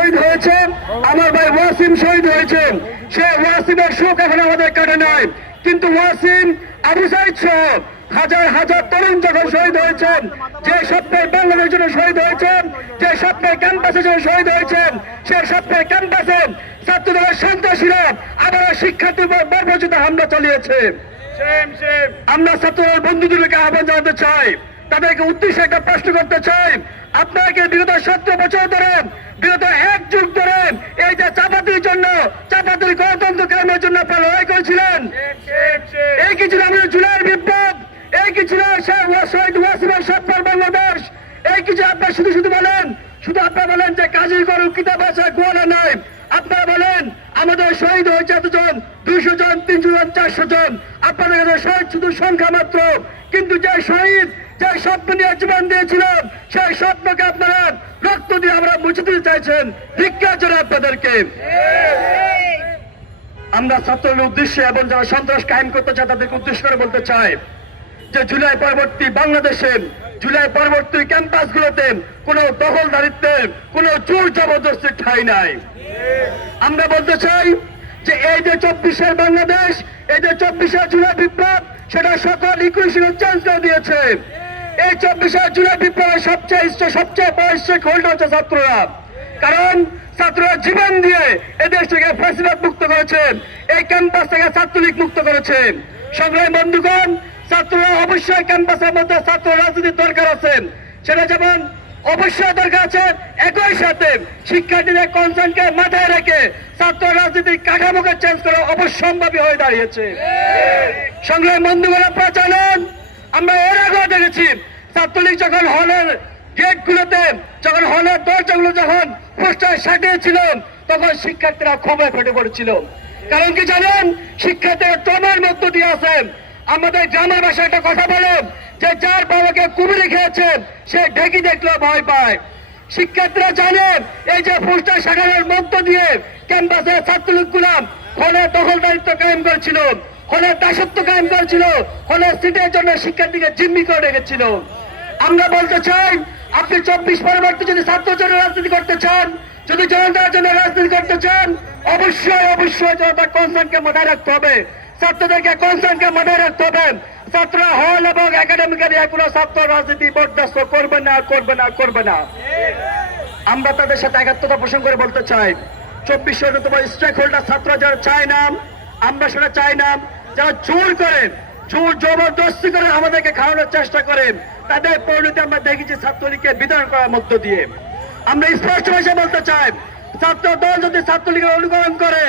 শহীদ হয়েছে। আমার ভাই ওয়াসিম শহীদ হয়েছেন সে ওয়াসিমের শোক এখন আমাদের কাটে নাই। কিন্তু ওয়াসিম আবু সাইদ সহ হাজার হাজার তরুণ যখন শহীদ হয়েছেন যে স্বপ্নের বাংলাদেশের জন্য শহীদ হয়েছেন যে স্বপ্নের ক্যাম্পাসের জন্য শহীদ হয়েছেন সে স্বপ্নের ক্যাম্পাসে ছাত্রদলের সন্ত্রাসীরা আবার শিক্ষার্থীর উপর বর্বরচিত হামলা চালিয়েছে। আমরা ছাত্রদল বন্ধুদেরকে আহ্বান জানাতে চাই। তাদেরকে উদ্দেশ্যে একটা প্রশ্ন করতে চাই। আপনাকে বিগত সতেরো বছর ধরে, বিগত এক যুগ ধরে এই যে চাপাতির জন্য, চাপাতির গণতন্ত্র কেন্দ্রের জন্য আপনারা লড়াই করেছিলেন। এই কি ছিল আমাদের জুলাইয়ের বিপ্লব, এই কি ছিল শহীদ ওয়াসিমের সত্তর বাংলাদেশ। এই কিছু আপনার শুধু শুধু বলেন, শুধু আপনারা বলেন যে কাজী গরু কিতাব আছে, গোয়ালা নাই। আপনারা বলেন, আমাদের শহীদ হয়েছে এতজন, দুইশো জন, তিনশো জন, চারশো জন। আপনাদের শহীদ শুধু সংখ্যা মাত্র, কিন্তু যে শহীদ যে স্বপ্ন নিয়ে জীবন দিয়েছিলেন সেই স্বপ্নকে আপনারা রক্ত দিয়ে আমরা মুছে দিতে চাইছেন। আপনাদেরকে। আমরা উদ্দেশ্যে এবং যারা সন্ত্রাস কায়েম করতে চায়, তাদেরকে উদ্দেশ্য করে বলতে চাই যে জুলাই পরবর্তী বাংলাদেশে, জুলাই পরবর্তী কোনো দখলদারিত্বের কোনো জোর জবরদস্তির ঠাঁই নাই। আমরা বলতে চাই যে এই যে চব্বিশের বাংলাদেশ, এই যে চব্বিশের জুলাই বিপ্লব, সেটা সকল ইকুয়েশনের চেঞ্জ দিয়েছে। এই চব্বিশের জুলাই বিপ্লবের সবচেয়ে ইষ্ট- সবচেয়ে বড় স্টেক হোল্ডার হচ্ছে ছাত্ররা। কারণ ছাত্ররা জীবন দিয়ে এই দেশ থেকে ফেসিবাদ মুক্ত করেছেন এই ক্যাম্পাস থেকে ছাত্রলীগ মুক্ত করেছেন সংগ্রামী বন্ধুগণ ছাত্ররা অবশ্যই ক্যাম্পাসের মধ্যে ছাত্র রাজনীতির দরকার আছে। সেটা যেমন অবশ্যই দরকার আছে একই সাথে শিক্ষার্থীদের কনসার্নকে মাথায় রেখে ছাত্র রাজনীতির কাঠামোকে চেঞ্জ করা অবশ্যম্ভাবী হয়ে দাঁড়িয়েছে। সংগ্রামী বন্ধুগণ আপনারা জানেন আমরা এর আগেও দেখেছি ছাত্রলীগ যখন হলের গেটগুলোতে যখন হলের দরজাগুলো যখন পোস্টার সাটিয়েছিল তখন শিক্ষার্থীরা ক্ষোভে ফেটে পড়েছিল। কারণ কি জানেন? শিক্ষার্থীরা ট্রমার মধ্য দিয়ে আছেন আমাদের গ্রামের ভাষায় একটা কথা বলে যে যার বাবাকে কুমিরে খেয়েছেন সে ঢেকি দেখলেও ভয় পায়। শিক্ষার্থীরা জানেন এই যে পোস্টার সাজানোর মধ্য দিয়ে ক্যাম্পাসে ছাত্রলীগ গুলাম হলে দখলদারিত্ব কায়েম করেছিল হলে দাসত্ব কায়েম করেছিল হলে সিটের জন্য শিক্ষার্থীকে জিম্মি করে রেখেছিল। আমরা বলতে চাই, আপনি চব্বিশ পরবর্তী যদি ছাত্র জন্য রাজনীতি করতে চান, যদি জনতার জন্য রাজনীতি করতে চান, অবশ্যই অবশ্যই জনতার কনসার্নকে মাথায় রাখতে হবে। ছাত্রদেরকে কনসার্নকে মাথায় রাখতে হবে। ছাত্ররা হল এবং একাডেমিক্যালি এগুলো ছাত্র রাজনীতি বরদাস্ত করবে না করবে না করবে না। আমরা তাদের সাথে একাত্মতা পোষণ করে বলতে চাই, চব্বিশ তোমার স্টেক হোল্ডার ছাত্র যারা চায় না, আমরা সেটা চাই না, যারা জোর করেন জোর জবরদস্তি করে আমাদেরকে খাওয়ানোর চেষ্টা করেন। তাদের পরিণতি আমরা দেখেছি ছাত্রলীগকে বিতরণ করার মধ্য দিয়ে। আমরা স্পষ্ট ভাষায় বলতে চাই ছাত্র দল যদি ছাত্রলীগের অনুকরণ করে,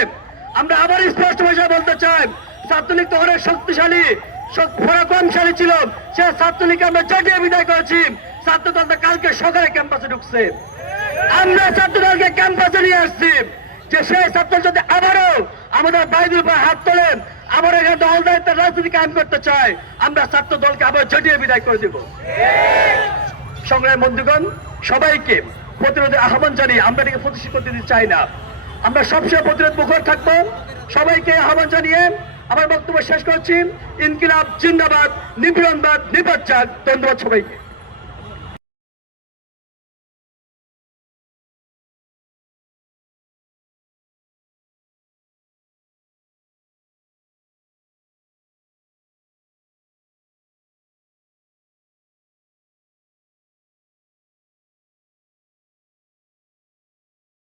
আমরা আবার স্পষ্ট ভাষায় বলতে চাই, ছাত্রলীগ তো অনেক শক্তিশালী পরাক্রমশালী ছিল, সে ছাত্রলীগকে আমরা জাটিয়ে বিদায় করেছি। ছাত্র দলটা কালকে সকালে ক্যাম্পাসে ঢুকছে। আমরা ছাত্রদলকে ক্যাম্পাসে নিয়ে আসছি যে সেই ছাত্র যদি আবারও আমাদের বাইরের উপর হাত তোলেন আবার এখানে দল দায়িত্ব রাজনীতি কায়েম করতে চায়। আমরা ছাত্র দলকে আবার জটিয়ে বিদায় করে দেব। সংগ্রাম বন্ধুগণ, সবাইকে প্রতিরোধের আহ্বান জানিয়ে আমরা এটাকে প্রতিষ্ঠিত করতে দিতে চাই না। আমরা সবসময় প্রতিরোধ মুখর থাকব। সবাইকে আহ্বান জানিয়ে আমার বক্তব্য শেষ করছি। ইনকিলাব, জিন্দাবাদ, নিপীড়নবাদ নিপাত ধন্যবাদ সবাইকে।